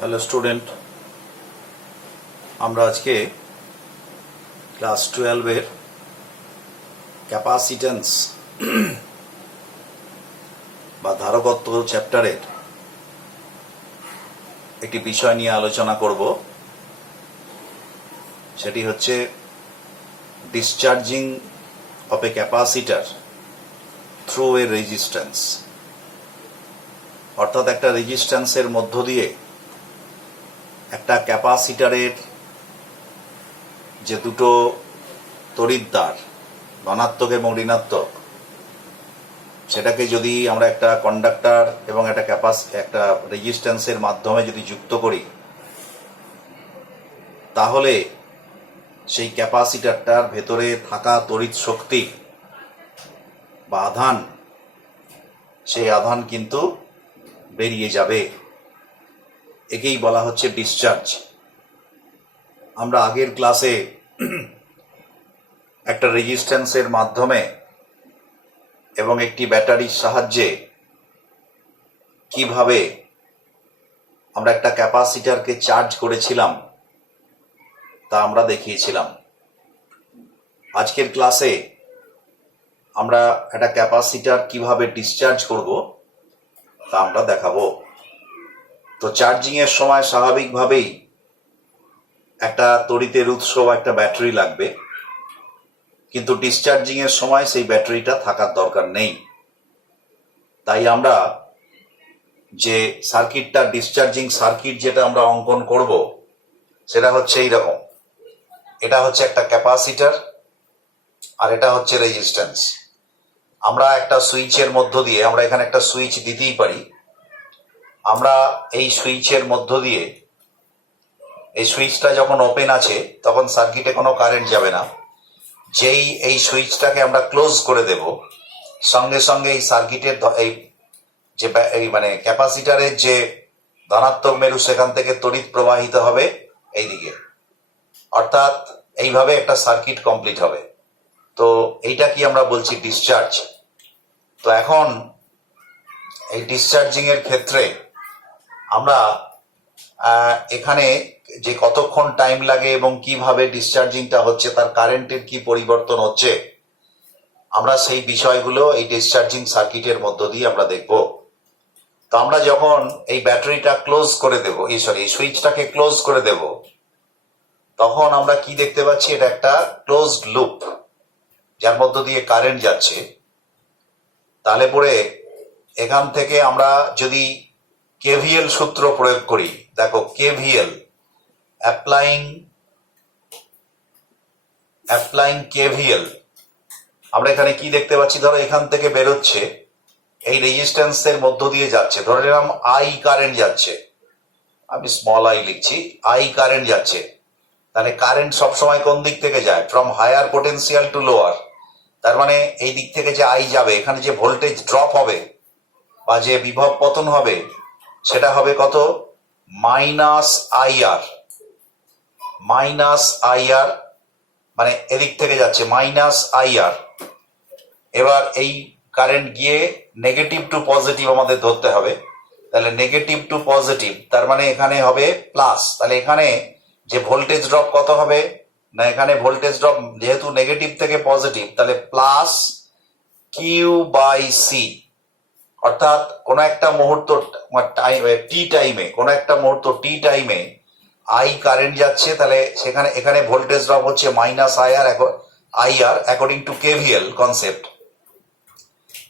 Hello student, আমরা আজকে class 12-এর capacitance বা ধারকত্ব চ্যাপ্টারের একটি বিষয় নিয়ে আলোচনা করব। সেটি হচ্ছে discharging of A capacitor through a resistance. অর্থাৎ একটা রেজিস্ট্যান্সের মধ্য দিয়ে একটা ক্যাপাসিটারের যে দুটো তড়িৎদ্বার ধনাত্মক এবং ঋণাত্মক, সেটাকে যদি আমরা একটা কন্ডাক্টর এবং একটা রেজিস্ট্যান্সের মাধ্যমে যদি যুক্ত করি, তাহলে সেই ক্যাপাসিটারটার ভেতরে থাকা তড়িৎ শক্তি বা আধান, সেই আধান কিন্তু বেরিয়ে যাবে। একেই বলা হচ্ছে ডিসচার্জ। আমরা আগের ক্লাসে একটা রেজিস্ট্যান্সের মাধ্যমে এবং একটি ব্যাটারির সাহায্যে কিভাবে আমরা একটা ক্যাপাসিটারকে চার্জ করেছিলাম তা আমরা দেখিয়েছিলাম। আজকের ক্লাসে আমরা একটা ক্যাপাসিটার কিভাবে ডিসচার্জ করব তা আমরা দেখাবো। তো চার্জিং এর সময় স্বাভাবিকভাবেই একটা তড়িতের উৎস বা একটা ব্যাটারি লাগবে, কিন্তু ডিসচার্জিং এর সময় সেই ব্যাটারিটা থাকার দরকার নেই। তাই আমরা যে সার্কিটটা, ডিসচার্জিং সার্কিট যেটা আমরা অঙ্কন করব, সেটা হচ্ছে এইরকম। এটা হচ্ছে একটা ক্যাপাসিটার আর এটা হচ্ছে রেজিস্ট্যান্স। আমরা একটা সুইচের মধ্য দিয়ে, আমরা এখানে একটা সুইচ দিতেই পারি, আমরা এই সুইচের মধ্য দিয়ে, এই সুইচটা যখন ওপেন আছে তখন সার্কিটে কোনো কারেন্ট যাবে না। যেই এই সুইচটাকে আমরা ক্লোজ করে দেব, সঙ্গে সঙ্গে এই সার্কিটের এই মানে ক্যাপাসিটারের যে ধনাত্মক মেরু, সেখান থেকে তড়িৎ প্রবাহিত হবে এইদিকে। অর্থাৎ এইভাবে একটা সার্কিট কমপ্লিট হবে। তো এইটা কি আমরা বলছি ডিসচার্জ। তো এখন এই ডিসচার্জিং এর ক্ষেত্রে আমরা এখানে যে কতক্ষণ টাইম লাগে এবং কিভাবে ডিসচার্জিংটা হচ্ছে, তার কারেন্টের কি পরিবর্তন হচ্ছে, আমরা সেই বিষয়গুলো এই ডিসচার্জিং সার্কিটের মধ্য দিয়ে আমরা দেখব। তো আমরা যখন এই ব্যাটারিটা ক্লোজ করে দেব, এই সুইচটাকে ক্লোজ করে দেব, তখন আমরা কি দেখতে পাচ্ছি, এটা একটা ক্লোজড লুপ যার মধ্য দিয়ে কারেন্ট যাচ্ছে। তাহলে পরে এখান থেকে আমরা যদি কেভিএল সূত্র প্রয়োগ করি, দেখো কেভিএল, অ্যাপ্লাইং কেভিএল, আমরা এখানে কি দেখতে পাচ্ছি, ধরো এখান থেকে বেরোচ্ছে, এই রেজিস্ট্যান্সের মধ্য দিয়ে যাচ্ছে, ধরে নিলাম আই কারেন্ট যাচ্ছে, আমি স্মল আই লিখছি, আই কারেন্ট যাচ্ছে। তাহলে কারেন্ট সবসময় কোন দিক থেকে যায়? From higher potential to lower. তার মানে এই দিক থেকে যে আই যাবে, এখানে যে ভোল্টেজ ড্রপ হবে বা যে বিভব পতন হবে, সেটা হবে কত? Minus IR. মানে এদিক থেকে যাচ্ছে মাইনাস আইআর। এবার এই কারেন্ট গিয়ে নেগেটিভ টু পজিটিভ আমাদের ধরতে হবে। তাহলে নেগেটিভ টু পজিটিভ, তার মানে এখানে হবে প্লাস। তাহলে এখানে যে ভোল্টেজ ড্রপ কত হবে না, এখানে ভোল্টেজ ড্রপ যেহেতু নেগেটিভ থেকে পজিটিভ, তাহলে প্লাস কিউ বাই সি। অর্থাৎ কোন একটা মুহূর্ত টি টাইমে আই কারেন্ট যাচ্ছে, তাহলে সেখানে এখানে ভোল্টেজ ড্রপ হচ্ছে minus IR according to KVL concept,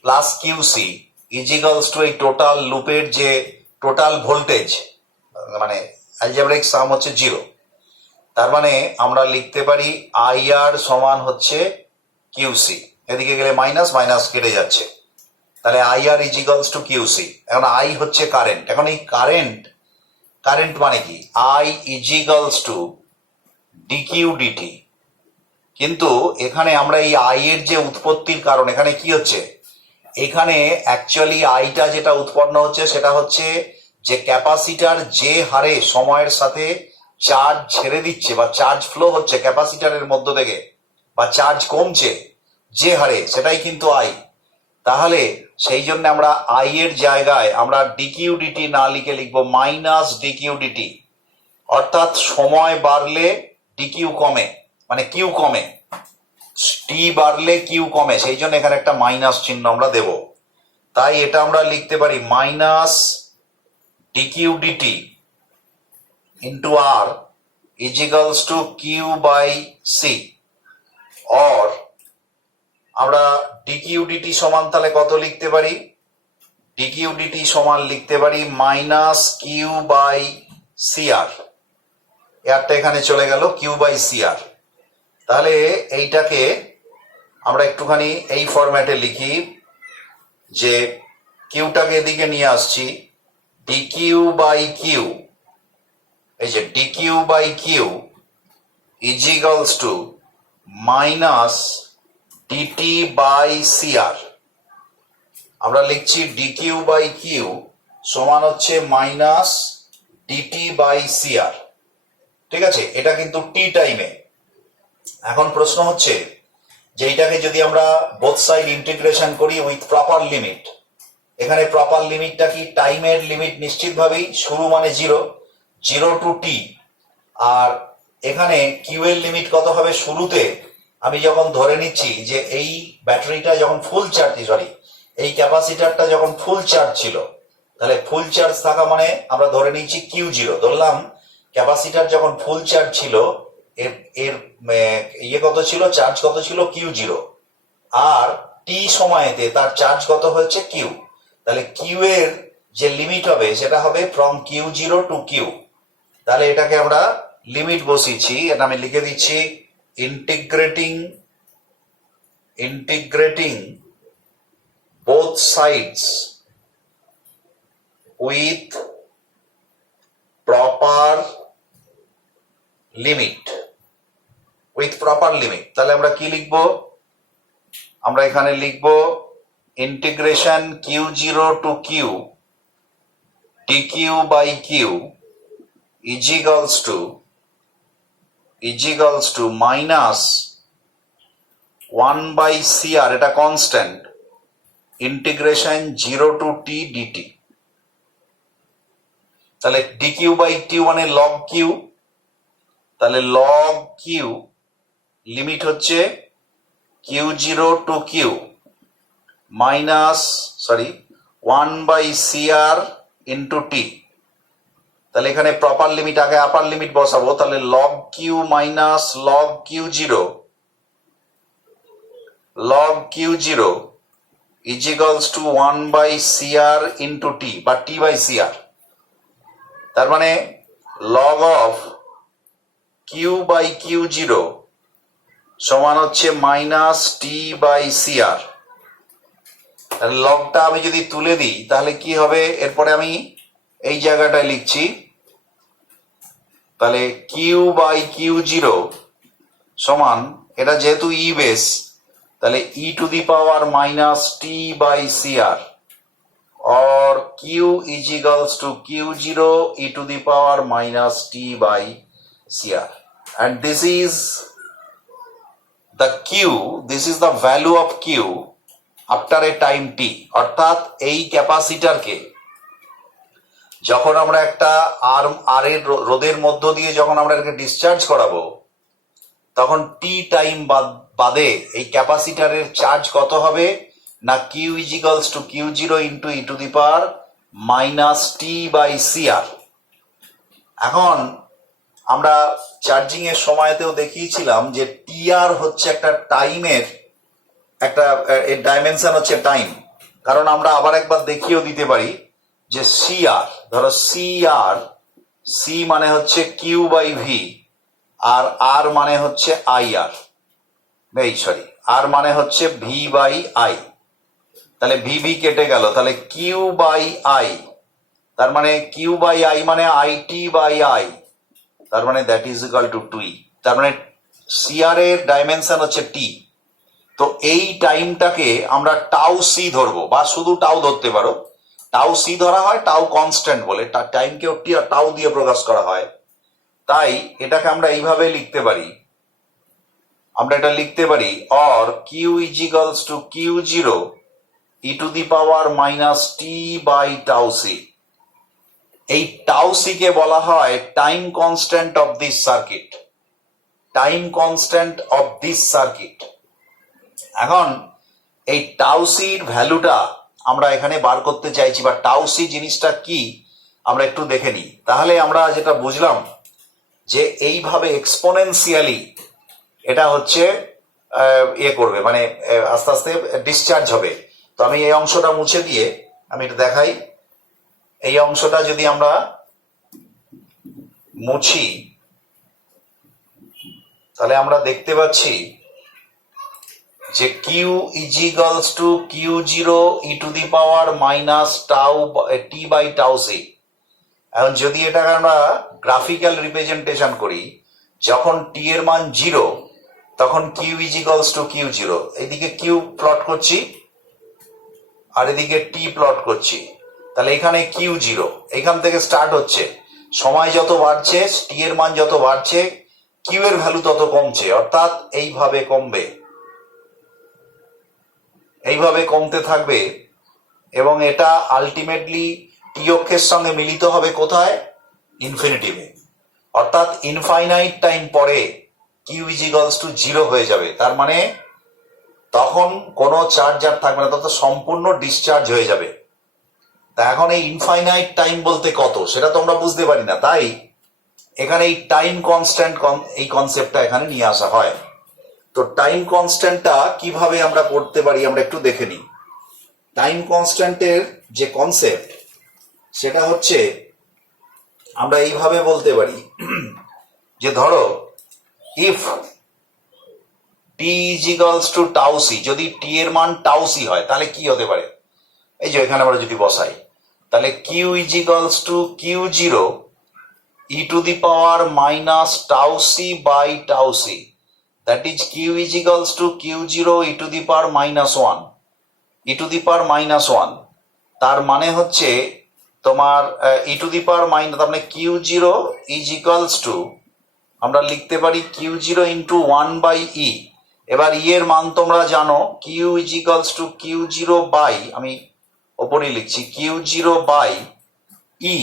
plus QC equals to এই টোটাল লুপের যে টোটাল ভোল্টেজ, মানে অ্যালজেব্রিক সাম হচ্ছে 0। তার মানে আমরা লিখতে পারি আইআর সমান হচ্ছে কিউসি। এদিকে গেলে মাইনাস মাইনাস কেটে যাচ্ছে, তাহলে আইআর ইজিক্যালস টু কিউসি। এখন আই হচ্ছে কারেন্ট। এখন এই কারেন্ট মানে কি? I equals to dq dt. কিন্তু এখানে আমরা এই আই এর যে উৎপত্তির কারণ, এখানে কি হচ্ছে, এখানে অ্যাকচুয়ালি আইটা যেটা উৎপন্ন হচ্ছে সেটা হচ্ছে যে ক্যাপাসিটার যে হারে সময়ের সাথে চার্জ ছেড়ে দিচ্ছে বা চার্জ ফ্লো হচ্ছে ক্যাপাসিটারের মধ্য থেকে, বা চার্জ কমছে যে হারে, সেটাই কিন্তু আই। তাহলে সেই জন্য আমরা আই এর জায়গায় আমরা ডিকিউ ডিটি না লিখে লিখবো মাইনাস ডিকিউ ডিটি, অর্থাৎ সময় বাড়লে ডিকিউ কমে, মানে কিউ কমে, টি বাড়লে কিউ কমে, সেই জন্য এখানে একটা মাইনাস চিহ্ন আমরা দেব। তাই এটা আমরা লিখতে পারি minus dq dt into R is equals to Q by C, or আমরা ডিকিউ ডিটি সমান তাহলে কত লিখতে পারি, ডিকিউ ডিটি সমান লিখতে পারি মাইনাস কিউ বাই সিআর, এরটা এখানে চলে গেল কিউ বাই সিআর। তাহলে এইটাকে আমরা একটুখানি এই ফরম্যাটে লিখি যে কিউটাকে এদিকে নিয়ে আসছি, ডিকিউ বাই কিউ, এই যে dq by Q is equals to minus dt by CR. আমরা লিখছি ডিকিউ বাই কিউ সমান হচ্ছে মাইনাস ডিটি বাই সিআর, ঠিক আছে? এটা কিন্তু টি টাইমে। এখন প্রশ্ন হচ্ছে যে এইটাকে যদি আমরা বোথ সাইড ইন্টিগ্রেশন করি উইথ প্রপার লিমিট, এখানে প্রপার লিমিটটা কি, টাইমের লিমিট নিশ্চিতভাবেই শুরু মানে জিরো, জিরো টু টি, আর এখানে কিউ এর লিমিট কত হবে, শুরুতে আমি যখন ধরে নিচ্ছি যে এই ব্যাটারিটা যখন ফুল চার্জ, সরি এই ক্যাপাসিটারটা যখন ফুল চার্জ ছিল, তাহলে ফুল চার্জ থাকা মানে আমরা ধরে নিচ্ছি কিউ জিরো, ধরলাম ক্যাপাসিটার যখন ফুল চার্জ ছিল এর এর ইয়ে কত ছিল, চার্জ কত ছিল, কিউ জিরো, আর টি সময়েতে তার চার্জ কত হচ্ছে কিউ, তাহলে কিউ এর যে লিমিট হবে সেটা হবে from Q zero to Q. তাহলে এটাকে আমরা লিমিট বসিয়েছি, এটা আমি লিখে দিচ্ছি integrating both sides with proper limit, তাহলে আমরা কি লিখব, আমরা এখানে লিখব integration Q zero to Q dQ by Q is equals to minus 1 by CR, এটা constant, integration zero to t dt. তাহলে ডিকিউ বাই কিউ মানে লগ কিউ, তাহলে লগ কিউ লিমিট হচ্ছে Q zero to Q minus 1 by CR into t. তাহলে এখানে proper limit, আগে upper limit বসাবো, তাহলে log Q minus log Q zero is equals to 1 by CR into T বা T by CR, তার মানে log of Q by Q0 সমান হচ্ছে মাইনাস T by CR। লগটা আমি যদি তুলে দিই তাহলে কি হবে, এরপরে আমি এই জায়গাটায় লিখছি, তাহলে Q by Q0 সমান, এটা যেহেতু ই বেস তাহলে e to the power minus t by CR, or Q is equals to Q0 e to the power minus T by CR, and this is the value of Q after a time T। অর্থাৎ এই ক্যাপাসিটারকে যখন আমরা একটা আর এর রোধের মধ্য দিয়ে যখন আমরা এটাকে ডিসচার্জ করাবো, তখন টি টাইম বাদে এই ক্যাপাসিটারের চার্জ কত হবে না, Q is equals to Q zero into e to the power minus t by CR. এখন আমরা চার্জিং এর সময়তেও দেখিয়েছিলাম যে টিআর হচ্ছে একটা টাইমের একটা ডাইমেনশন হচ্ছে টাইম, কারণ আমরা আবার একবার দেখিয়েও দিতে পারি যে সিআর, ধরো সিআর, সি মানে হচ্ছে কিউ বাই ভি, আর আর মানে হচ্ছে আই আর, আর মানে হচ্ছে ভি বাই আই, তাহলে ভি ভি কেটে গেল, তাহলে কিউ বাই আই, তার মানে কিউ বাই আই মানে আই টি বাই আই, তার মানে দ্যাট ইজ ইকুয়াল টু টুই, তার মানে সিআর এর ডাইমেনশন হচ্ছে টি। তো এই টাইমটাকে আমরা টাউ সি ধরবো, বা শুধু টাউ ধরতে পারো, টাউ সি ধরা হয়, টাউ কনস্ট্যান্ট বলে, টাইমকেও টাউ দিয়ে প্রকাশ করা হয়। তাই এটাকে আমরা এইভাবে লিখতে পারি, আমরা এটা লিখতে পারি or Q is equals to Q zero e to the power minus t by tau C. এই টাউ সি কে বলা হয় time constant of this circuit, time constant of this circuit. এখন এই টাউ সির ভ্যালুটা আমরা এখানে বার করতে চাইছি, বা টাউ সি জিনিসটা কি আমরা একটু দেখে নিই। তাহলে আমরা যেটা বুঝলাম যে এইভাবে এক্সপোনেনশিয়ালি এটা হচ্ছে ইয়ে করবে, মানে আস্তে আস্তে ডিসচার্জ হবে। তো আমি এই অংশটা মুছে দিয়ে আমি এটা দেখাই। এই অংশটা যদি আমরা মুছি তাহলে আমরা দেখতে পাচ্ছি যে Q equals to Q zero e to the power minus tau t by tau C. এখন যদি এটাকে আমরা গ্রাফিক্যাল রিপ্রেজেন্টেশন করি, যখন টি এর মান 0 তখন Q equals to Q zero, এদিকে কিউ প্লট করছি আর এদিকে টি প্লট করছি। তাহলে এখানে কিউ জিরো এখান থেকে স্টার্ট হচ্ছে, সময় যত বাড়ছে টি এর মান যত বাড়ছে কিউ এর ভ্যালু তত কমছে, অর্থাৎ এইভাবে কমবে, এইভাবে কমতে থাকবে এবং এটা আলটিমেটলি টি অক্ষের সঙ্গে মিলিত হবে কোথায়? ইনফিনিটিভে। অর্থাৎ ইনফাইনাইট টাইম পরে কিউ ইজিক্যালস টু 0 হয়ে যাবে। তার মানে তখন কোনো চার্জ আর থাকবে না, তখন সম্পূর্ণ ডিসচার্জ হয়ে যাবে। তা এখন এই ইনফাইনাইট টাইম বলতে কত সেটা তো আমরা বুঝতে পারি না, তাই এখানে এই টাইম কনস্ট্যান্ট এই কনসেপ্টটা এখানে নিয়ে আসা হয়। তো টাইম কনস্ট্যান্টটা কিভাবে আমরা করতে পারি আমরা একটু দেখে নিই। টাইম কনস্ট্যান্টের যে কনসেপ্ট সেটা হচ্ছে আমরা এইভাবে বলতে পারি যে ধরো if t equals to tau C, যদি টি এর মান টাউ সি হয় তাহলে কি হতে পারে? এই যে এখানে আমরা যদি বসাই তাহলে Q equals to Q zero e to the power minus tau C by tau C, that is Q equals to Q zero e to the power minus 1, e to the power minus 1। তার মানে হচ্ছে তোমার ই to the power minus, তার মানে Q zero equals two আমরা লিখতে পারি Q zero into 1 by e. এবার ই এর মান তোমরা জানো, Q equals to Q zero by, আমি ওপরেই লিখছি Q zero by e.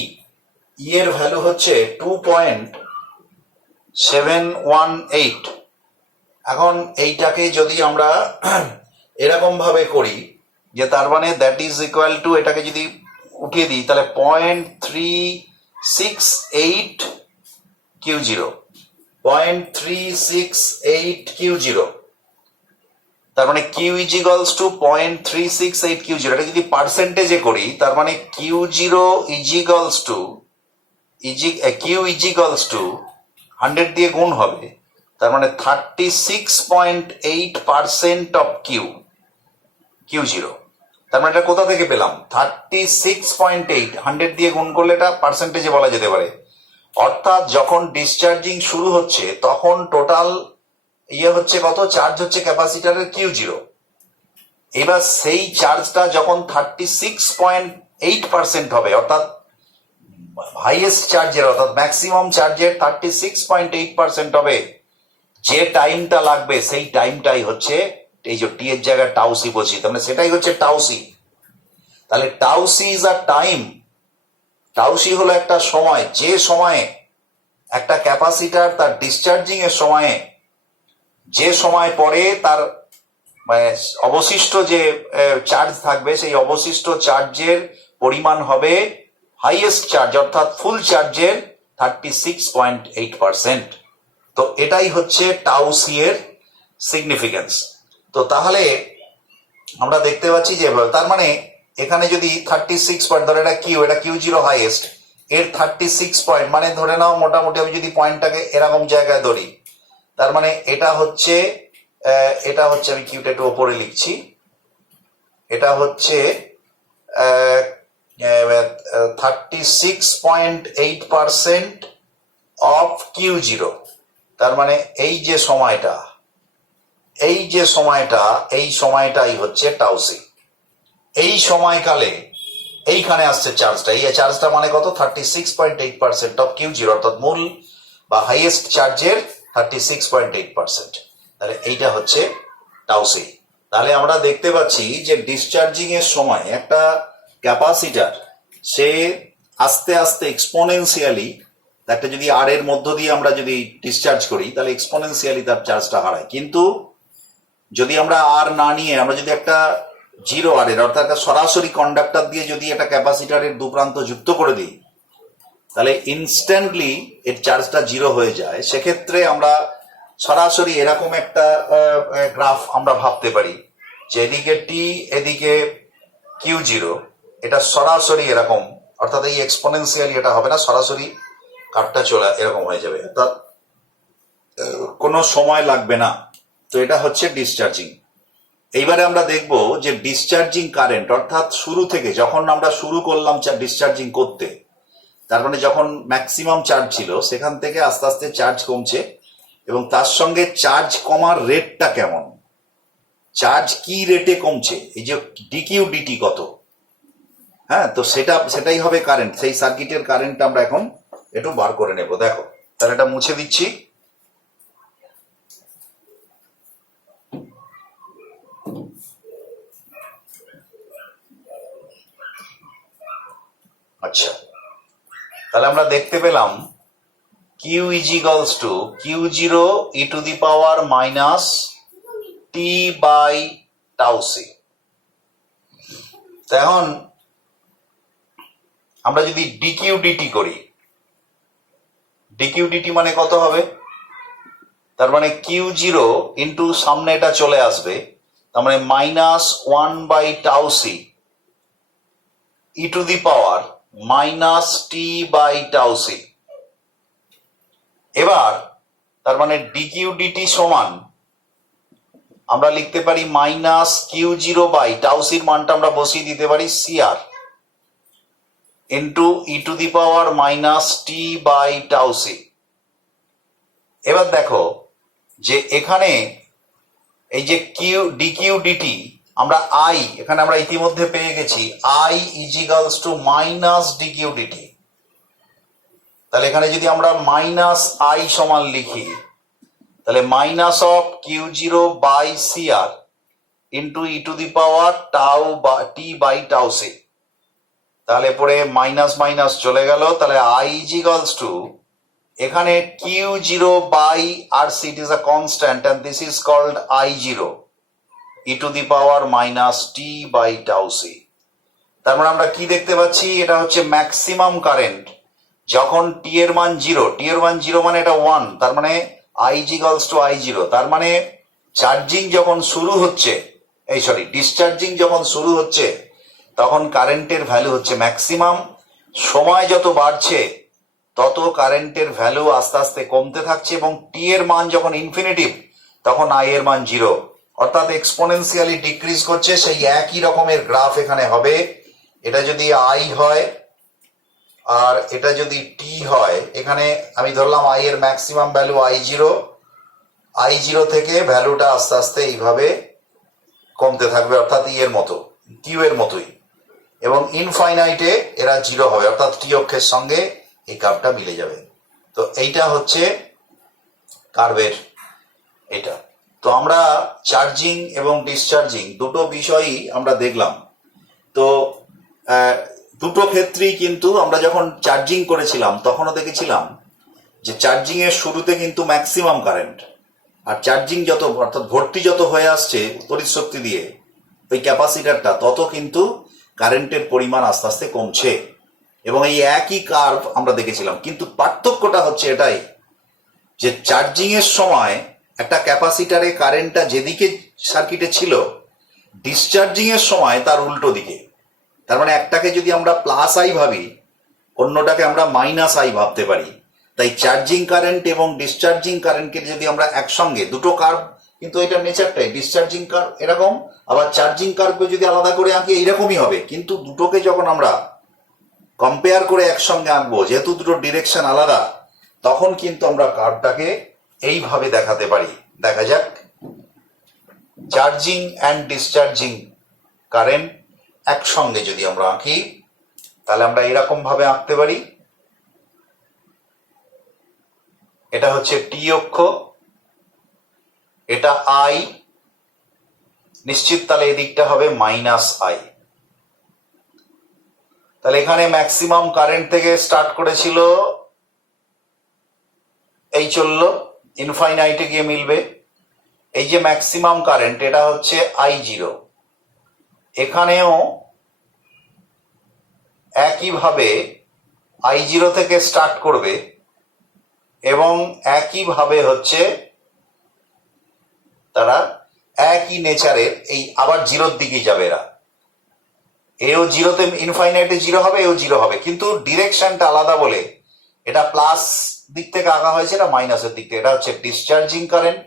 E এর ভ্যালু হচ্ছে 2.718। এখন এইটাকে যদি আমরা এরকম ভাবে করি যে তার মানে দ্যাট ইজ ইকুয়াল টু, এটাকে যদি উঠিয়ে দিই তাহলে 0.368 কিউ জিরো, 0.368 কিউ জিরো। তার মানে Q equals to 0.368 Q zero. এটা যদি পার্সেন্টেজে করি তার মানে Q zero equals to Q equals to 100 দিয়ে গুণ হবে, তার মানে 36.8% অফ কিউ জিরো। তার মানে এটা কোথা থেকে পেলাম? 36.8, 100 দিয়ে গুণ করলে এটা পার্সেন্টেজে বলা যেতে পারে। অর্থাৎ যখন ডিসচার্জিং শুরু হচ্ছে তখন টোটাল ইয়ে হচ্ছে কত, চার্জ হচ্ছে ক্যাপাসিটারের কিউ জিরো। এবার সেই চার্জটা যখন 36.8% হবে, অর্থাৎ হাইয়েস্ট চার্জের অর্থাৎ ম্যাক্সিমাম চার্জের 36.8% হবে, যে টাইমটা লাগবে সেই টাইমটাই হচ্ছে এই যে টি এর জায়গায় টাউ সি বসি, তার মানে সেটাই হচ্ছে টাউ সি। তাহলে tau C is a time, tau C হলো একটা সময়, যে সময়ে একটা ক্যাপাসিটার তার ডিসচার্জিং এর সময়ে, যে সময় পরে তার অবশিষ্ট যে চার্জ থাকবে সেই অবশিষ্ট চার্জের পরিমাণ হবে হাইয়েস্ট চার্জ অর্থাৎ ফুল চার্জের 36.8%। তো এটাই হচ্ছে টাউ সি এর সিগনিফিকেন্স। তো তাহলে আমরা দেখতে পাচ্ছি যে তার মানে এখানে যদি 36 ধরে এটা কিউ জিরো হাইয়েস্ট, এর 36 পয়েন্ট মানে ধরে নাও মোটামুটি আমি যদি পয়েন্টটাকে এরকম জায়গায় ধরি, তার মানে এটা হচ্ছে আমি কিউটা একটু ওপরে লিখছি, এটা হচ্ছে 36.8% অফ কিউ জিরো। তার মানে এই যে সময়টাই হচ্ছে টাউ সি। এই সময়কালে এইখানে আসছে চার্জটা, এই চার্জটা মানে কত? 36.8% অফ কিউ জিরো, অর্থাৎ মূল বা হাইয়েস্ট চার্জের 36.8%। তাহলে এইটা হচ্ছে টাউ সি। তাহলে আমরা দেখতে পাচ্ছি যে ডিসচার্জিং এর সময় একটা ক্যাপাসিটার সে আস্তে আস্তে এক্সপোনেনশিয়ালি একটা যদি আর এর মধ্য দিয়ে আমরা যদি ডিসচার্জ করি তাহলে এক্সপোনেনশিয়ালি তার চার্জটা হারায়। কিন্তু যদি আমরা আর না নিয়ে আমরা যদি একটা জিরো আর এর অর্থাৎ একটা সরাসরি কন্ডাক্টর দিয়ে যদি একটা ক্যাপাসিটারের দু প্রান্ত যুক্ত করে দিই তাহলে ইনস্ট্যান্টলি এর চার্জটা জিরো হয়ে যায়। সেক্ষেত্রে আমরা সরাসরি এরকম একটা গ্রাফ আমরা ভাবতে পারি যে এদিকে টি এদিকে কিউ জিরো, এটা সরাসরি এরকম, অর্থাৎ এই এক্সপোনেনশিয়ালি এটা হবে না, সরাসরি কার্ভটা চলে এরকম হয়ে যাবে, অর্থাৎ কোনো সময় লাগবে না। তো এটা হচ্ছে ডিসচার্জিং। এইবারে আমরা দেখব যে ডিসচার্জিং কারেন্ট, অর্থাৎ শুরু থেকে যখন আমরা শুরু করলাম ডিসচার্জিং করতে, তার মানে যখন ম্যাক্সিমাম চার্জ ছিল সেখান থেকে আস্তে আস্তে চার্জ কমছে এবং তার সঙ্গে চার্জ কমার রেটটা কেমন, চার্জ কি রেটে কমছে, এই যে ডিকিউ ডিটি কত, হ্যাঁ, তো সেটাই হবে কারেন্ট। সেই সার্কিটের কারেন্ট আমরা এখন একটু বার করে নেব। দেখো, তাহলে এটা মুছে দিচ্ছি। আচ্ছা, তাহলে আমরা দেখতে পেলাম Q is equals to Q zero e to the power minus t by tau C. এখন আমরা যদি ডিকিউ ডিটি করি, ডিকিউ ডিটি মানে কত হবে, তার মানে কিউ জিরো ইন্টু সামনে এটা চলে আসবে, তার মানে minus one by tau C e to the power minus t by tau C. এবার তার মানে ডিকিউ ডিটি সমান আমরা লিখতে পারি minus Q zero by tau সির মানটা আমরা বসিয়ে দিতে পারি CR into e to the power minus t by tau C. এবার দেখো যে এখানে এই যে কিউ ডিকিউ ডিটি আমরা আই এখানে আমরা ইতিমধ্যে পেয়ে গেছি, I is equals to minus dq dt. তাহলে এখানে যদি আমরা মাইনাস আই সমান লিখি তাহলে minus of Q zero by CR into e to the power tau বা টি বাই টাউ সি। তাহলে পরে মাইনাস মাইনাস চলে গেল, তাহলে আই ইজ ইকুয়ালস টু এখানে Q zero by R C, it is a constant and this is called I zero e to the power minus t by tau C. তার মানে আমরা কি দেখতে পাচ্ছি, এটা হচ্ছে ম্যাক্সিমাম কারেন্ট যখন টি এর মান জিরো, টি এর মান জিরো মানে এটা ওয়ান, তার মানে I equals to I zero. তার মানে চার্জিং যখন শুরু হচ্ছে, ডিসচার্জিং যখন শুরু হচ্ছে তখন কারেন্টের ভ্যালু হচ্ছে ম্যাক্সিমাম। সময় যত বাড়ছে তত কারেন্টের ভ্যালু আস্তে আস্তে কমতে থাকছে এবং টি এর মান যখন ইনফিনিটিভ তখন আই এর মান জিরো, অর্থাৎ এক্সপোনেনশিয়ালি ডিক্রিজ করছে। সেই একই রকমের গ্রাফ এখানে হবে। এটা যদি আই হয় আর এটা যদি টি হয়, এখানে আমি ধরলাম আই এর ম্যাক্সিমাম ভ্যালু আই জিরো থেকে ভ্যালুটা আস্তে আস্তে এইভাবে কমতে থাকবে, অর্থাৎ ই এর মতো, কিউ এর মতোই, এবং ইনফাইনাইটে এরা জিরো হবে, অর্থাৎ টি অক্ষের সঙ্গে এই কার্ভটা মিলে যাবে। তো এইটা হচ্ছে কার্ভের এটা। তো আমরা চার্জিং এবং ডিসচার্জিং দুটো বিষয়ই আমরা দেখলাম। তো দুটো ক্ষেত্রেই কিন্তু আমরা যখন চার্জিং করেছিলাম তখনও দেখেছিলাম যে চার্জিং এর শুরুতে কিন্তু ম্যাক্সিমাম কারেন্ট, আর চার্জিং যত অর্থাৎ ভর্তি যত হয়ে আসছে তড়িৎ শক্তি দিয়ে ওই ক্যাপাসিটারটা, তত কিন্তু কারেন্টের পরিমাণ আস্তে আস্তে কমছে এবং এই একই কার্ভ আমরা দেখেছিলাম। কিন্তু পার্থক্যটা হচ্ছে এটাই যে চার্জিং এর সময় একটা ক্যাপাসিটারে কারেন্টটা যেদিকে সার্কিটে ছিল, ডিসচার্জিং এর সময় তার উল্টো দিকে। তার মানে একটাকে যদি আমরা প্লাস আই ভাবি, অন্যটাকে আমরা মাইনাস আই ভাবতে পারি। তাই চার্জিং কারেন্ট এবং ডিসচার্জিং কারেন্টকে যদি আমরা একসঙ্গে, দুটো কার্ভ কিন্তু এটা নেচারটাই, ডিসচার্জিং কার্ভ এরকম, আবার চার্জিং কার্ভকে যদি আলাদা করে আঁকি এইরকমই হবে, কিন্তু দুটোকে যখন আমরা কম্পেয়ার করে একসঙ্গে আঁকবো, যেহেতু দুটো ডিরেকশন আলাদা, তখন কিন্তু আমরা কার্ভটাকে এইভাবে দেখাতে পারি। দেখা যাক, চার্জিং অ্যান্ড ডিসচার্জিং কারেন্ট একসঙ্গে যদি আমরা আঁকি তাহলে আমরা এরকম ভাবে আঁকতে পারি। এটা হচ্ছে টি অক্ষ, এটা আই, নিশ্চিত, তাহলে এদিকটা হবে মাইনাস আই। তাহলে এখানে ম্যাক্সিমাম কারেন্ট থেকে স্টার্ট করেছিল, এই চললো, ইনফাইনাইটে গিয়ে মিলবে। এই যে ম্যাক্সিমাম কারেন্ট, এটা হচ্ছে I0। এখানেও একইভাবে I0 থেকে স্টার্ট করবে এবং একইভাবে হচ্ছে তারা একই নেচারের, এই আবার জিরোর দিকেই যাবে এরা। এও জিরোতে, ইনফাইনাইটে জিরো হবে, এও জিরো হবে, কিন্তু ডিরেকশনটা আলাদা বলে এটা প্লাস দিক থেকে আঁকা হয়েছে, এটা মাইনাসের দিক থেকে। এটা হচ্ছে ডিসচার্জিং কারেন্ট,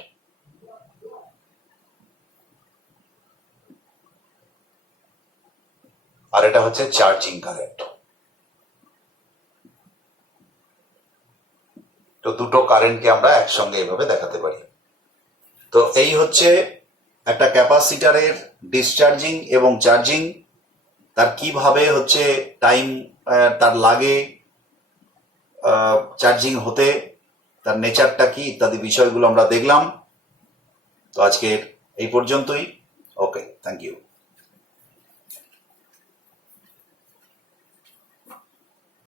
আর এটা হচ্ছে চার্জিং কারেন্ট। তো দুটো কারেন্টকে আমরা একসঙ্গে এভাবে দেখাতে পারি। তো এই হচ্ছে একটা ক্যাপাসিটারের ডিসচার্জিং এবং চার্জিং, তার কিভাবে হচ্ছে টাইম তার লাগে চার্জিং হতে, তার নেচারটা কি ইত্যাদি বিষয়গুলো আমরা দেখলাম। তো আজকের এই পর্যন্তই। ওকে, থ্যাংক ইউ।